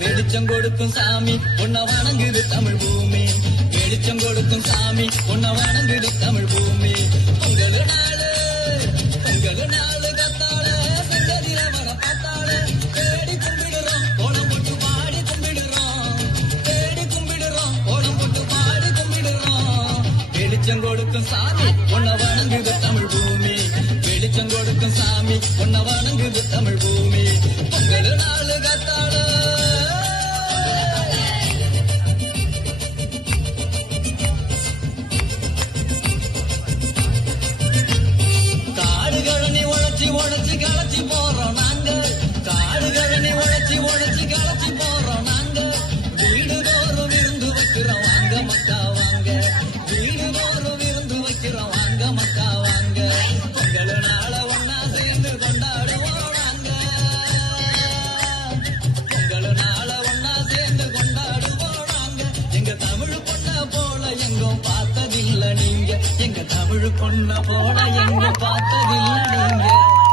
வெளிச்சம் கொடுக்கும் சாமி உன்னை வணங்குது தமிழ் பூமி. வெளிச்சம் கொடுக்கும் சாமி உன்னை வணங்குது தமிழ் பூமி. பொங்கல் நாளு கத்தாள செங்கதிரவன பார்த்தாள தேடி கும்பிடுறோம் கோலம் போட்டு பாடி கும்பிடுறோம். தேடி கும்பிடுறோம் கோலம் போட்டு பாடி கும்பிடுறோம். வெளிச்சம் கொடுக்கும் சாமி உன்னை வணங்குது தமிழ் பூமி. வெளிச்சம் கொடுக்கும் சாமி உன்னை வணங்குது தமிழ் பூமி. பொங்கல் நாளு கத்தாள உழைச்சி களைச்சி போறோம் நாங்க. காடுகளை உழைச்சி களைச்சி போறோம் நாங்க. வீடுதோறும் விருந்து வைக்கிறோம் வாங்க மக்கா வாங்க. வீடுதோறும் விருந்து வைக்கிறோம் வாங்க மக்கா வாங்க. பொங்கல் நாள ஒன்னா சேர்ந்து கொண்டாடுவோம் நாங்க. பொங்கல் நாள ஒன்னா சேர்ந்து கொண்டாடுவோம் நாங்க. எங்க தமிழ் பொண்ண போல எங்கும் பார்த்ததில்லை நீங்க. எங்க தமிழ் பொண்ண போல எங்க பார்த்ததில்லை நீங்க.